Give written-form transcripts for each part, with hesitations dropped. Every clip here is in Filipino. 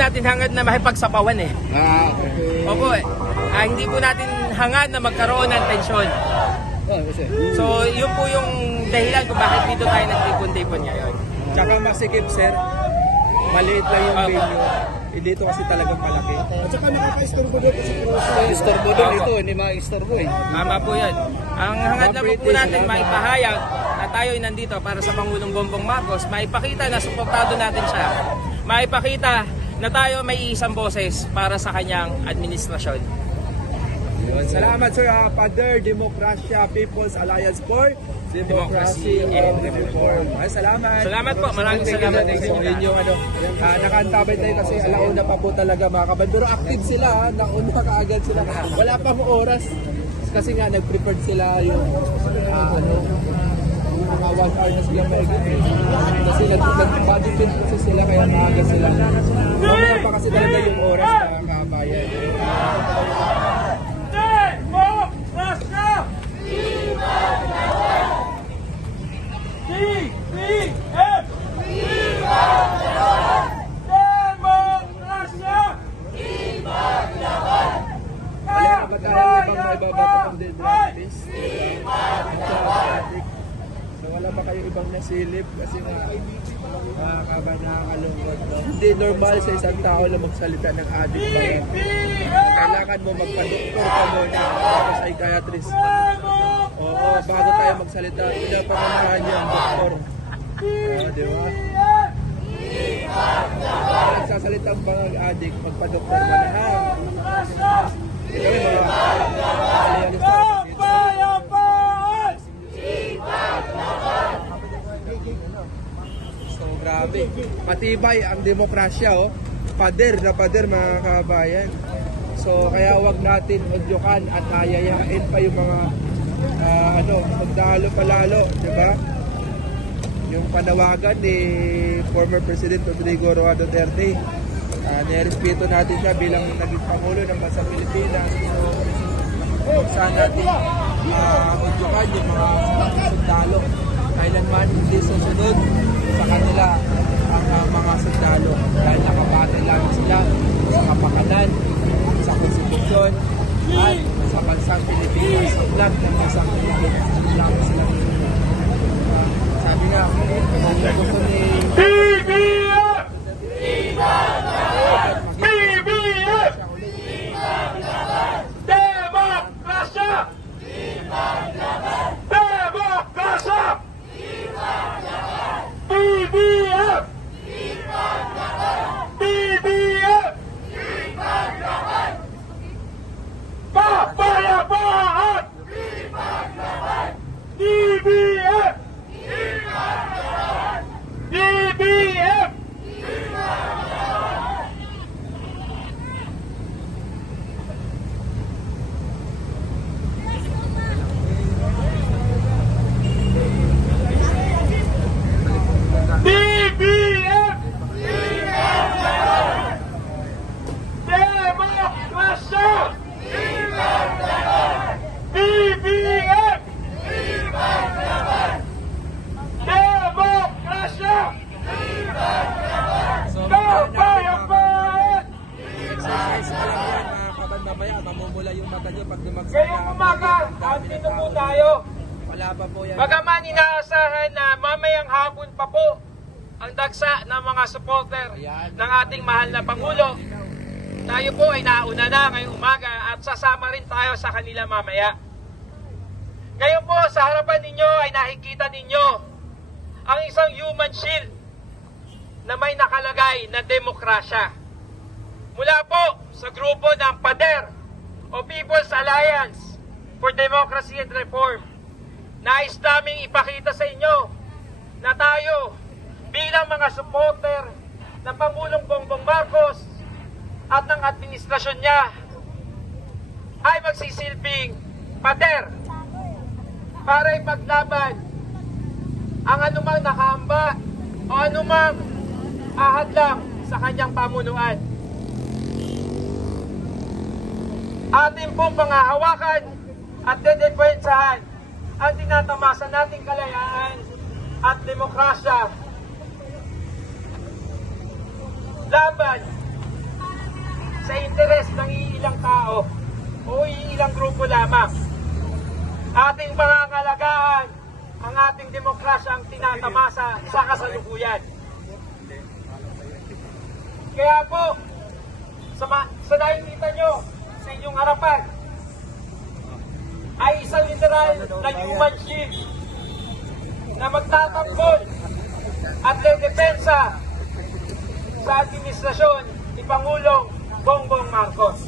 natin hangad na makipagsapawan eh. Okay. Opo eh. Hindi po natin hangad na magkaroon ng tensyon. So, yun po yung dahilan kung bakit dito tayo nagtipon-tipon ngayon. Tsaka masikip, sir. Maliit lang yung venue. Dito kasi talagang malaki. At saka nakaka-istorbo doon kasi istorbo doon ito, hindi ma-istorbo eh. Tama po yan. Ang hangad lang po natin maipahayag na tayo ay nandito para sa Pangulong Bongbong Marcos, maipakita na suportado natin siya. Maipakita na tayo may isang boses para sa kanyang administrasyon. Salamat sir, Father Demokrasya People's Alliance for Democracy and Reform. Salamat. Salamat po, maraming salamat sa inyo. Nakaantabay tayo kasi alauna pa po talaga mga kaban. Pero active sila, nauna kaagad sila. Wala pang oras. Kasi nga nag-prepared sila yung mga 1 hour na sila may kasi nag-body fit kasi sila kaya maaga sila. Mamaya pa kasi talaga yung oras na kabayan. Wala ba kayo ibang nasilip kasi nakakalungkot. Hindi normal sa isang tao na magsalita ng addict ba yan. Kailangan mo magpa-doktor ka muna tapos psychiatrist. Oo, bago tayo magsalita, pinapangunahan niyo ang doktor. Di ba? Nagsasalita ang mga addict, magpa-doktor mo na ha. Ikaw yung so grabe, matibay ang demokrasya pader na pader mga kabayan. So kaya wag natin udyukan at hayayain pa yung mga magdalo palalo, di ba? Yung panawagan ni former President Rodrigo Roa Duterte, nirespeto natin siya bilang naging Pangulo ng Bansang Pilipinas. So sana natin udyukan yung mga sundalo. Kailanman hindi susunod sa kanila ang mga sundalo dahil nakabatay lang sila sa kapakanan, sa konstitusyon at sa Bansang Pilipinas. Lahat ng Bansang Pilipinas lang sila. Sabi nga, gusto ni BBF! BBF! Demokrasya! Demokrasya! BBF! BBF! Kapayapaan! BBF! BBF! BBF! Demokrasya! BBF! Demokrasya! Kapayapaan! exercise ka lang yan mga kaban, mamaya mamumula yung mata nyo pag dumagsa Ngayong umaga, andito po tayo. Wala pa po yan. Bagaman inaasahan na mamayang hapon pa po ang dagsa ng mga supporter ng ating mahal na Pangulo, tayo po ay nauna na ngayong umaga at sasama rin tayo sa kanila mamaya. Ngayon po sa harapan ninyo ay nakikita ninyo ang isang human shield na may nakalagay na demokrasya. Mula po sa grupo ng PADER o People's Alliance for Democracy and Reform, nais naming ipakita sa inyo na tayo bilang mga supporter ng Pangulong Bongbong Marcos at ng administrasyon niya ay magsisilbing PADER para ipaglaban ang anumang nakaamba o anumang ahadlang sa kanyang pamunuan. Atin pong pangahawakan at dedepensahan ang tinatamasa nating kalayaan at demokrasya laban grupo lamang. Ating pangangalagaan ang ating demokrasya ang tinatamasa sa kasalukuyan. Kaya po, sa nakikita nyo sa inyong harapan, ay isang literal na human shield na magtatanggol at dedepensa sa administrasyon ni Pangulong Bongbong Marcos.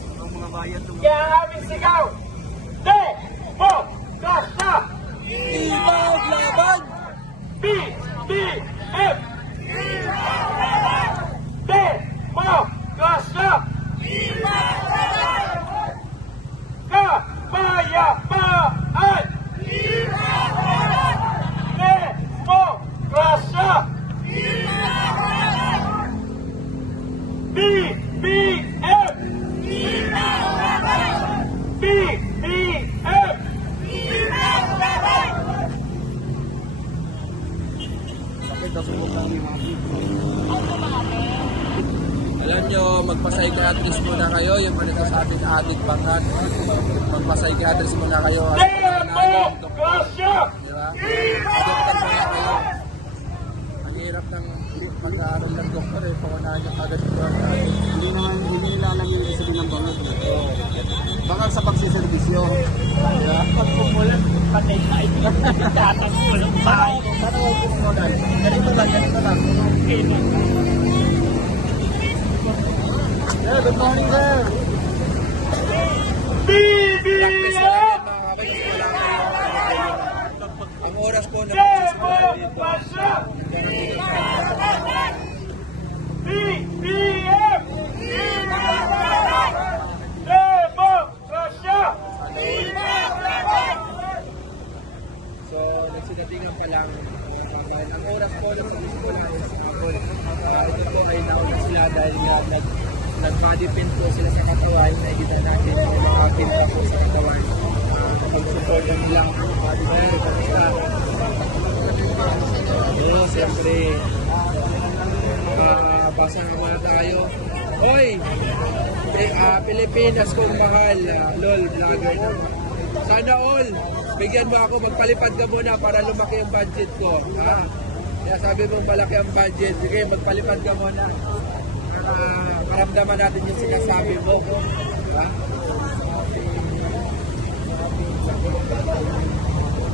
Kaya ang aming sigaw, Demokrasya! Ibang laban! BBM! Demokrasya! Kapayapaan! Demokrasya! BBM! BBM! Alam nyo, magpa-psychiatrist muna kayo, yung mga nagsasabi na adik bangat. Magpa-psychiatrist muna kayo. Demokrasya! Diba? Doktor muna kayo. Ang hirap ng mag-aaral ng doktor eh. Paunahan niya agad ito. Hindi lang yung ibig sabihin ng bangag. Bangag sa pagsiservisyo. Pag pumulan, patay na ito. Tatanggulang bahay. Paano huwag pumulan? Ganito lang. Yeah, good morning, sir. Practice na BBM! natin mga kabay kasi wala kayo. Ang oras po na magsisimula dito. Demokrasya! BBM! Demokrasya! So, nagsinatingan pa lang mga kabayan. Ang oras po na magsisimula natin sa kapon. Ito po ay nauna sila dahil nga nag-body paint po sila sa katawan. Nakikita natin yung mga pinta po sa katawan. Pag-support ng lang body paint. Oo, siyempre. Basa nga muna tayo. Hoy! Pilipinas kong mahal. LOL, vlogger na. Sana all, bigyan mo ako, magpalipad ka muna para lumaki yung budget ko. Kaya sabi mo malaki ang budget, sige magpalipad ka muna. Para maramdaman natin yung sinasabi mo. Diba?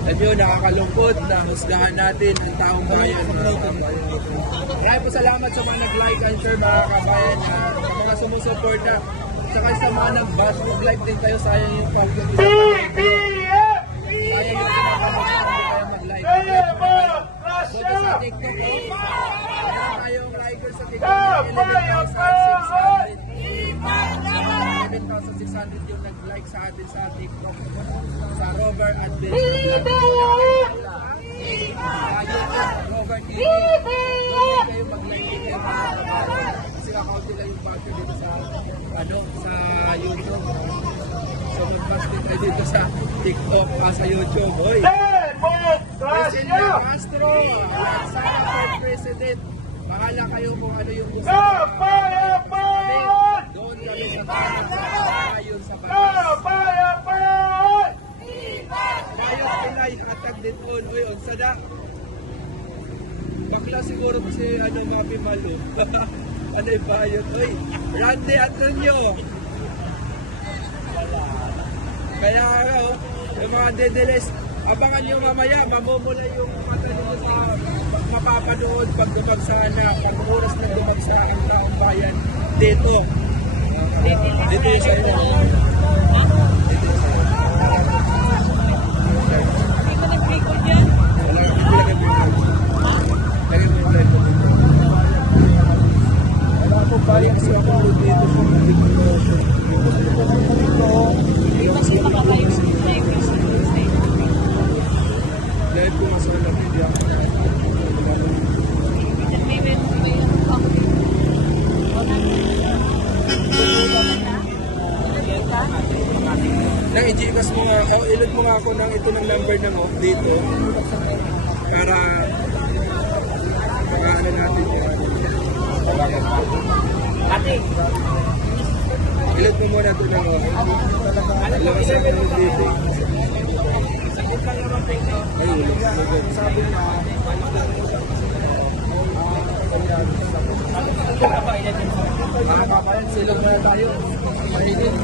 Alam nyo, nakakalungkot na husgahan natin ang taong bayan. Kaya po salamat sa mga nag-like and share mga kabayan, sa mga sumusuporta. Saka sa mga nag-bash, mag-like din kayo, sayang yung pag-like. BBM! Sayang yung pinaka-mag-like, hindi kayo mag-like. Doon Demokrasya! sa TikTok, meron tayong likers sa TikTok, 11,600 yung nag-like sa atin sa TikTok. Sa Rover Adventure. Rover TV. Doon kayo mag-like din kayo. Kasi kakaunti lang yung battery dito sa YouTube. So mag-bash din kayo dito sa TikTok sa YouTube. Hoy! President Demokrasya! Castro, sana for President. Bahala kayo kung ano yung gusto. Kapayapaan! Doon kami sa tayo ayon sa batas. Kapayapaan! Ngayon Pinay, atag din on. Uy, on sada. Bakla siguro kasi Mapi Malo. Ano yung bayot? Uy, Randy Antonio. Kaya yung mga dedeles, abangan nyo mamaya, mamumula yung mata nyo sa mapapanood pag dumagsana, pag oras na dumagsa ang taong bayan dito. Dito yung sa inyo. Balik kasi ako dito sa live ko nga sa video ako. Na-i-gmas mo nga, ilod mo nga ako ng ito ng number ng off dito para pag-ano natin yan. Ate, Ilot mo muna ito ng oras. Lakas ang dito. Ay, ulit. Sabi na, mga kapayan, silog na tayo. Mainit.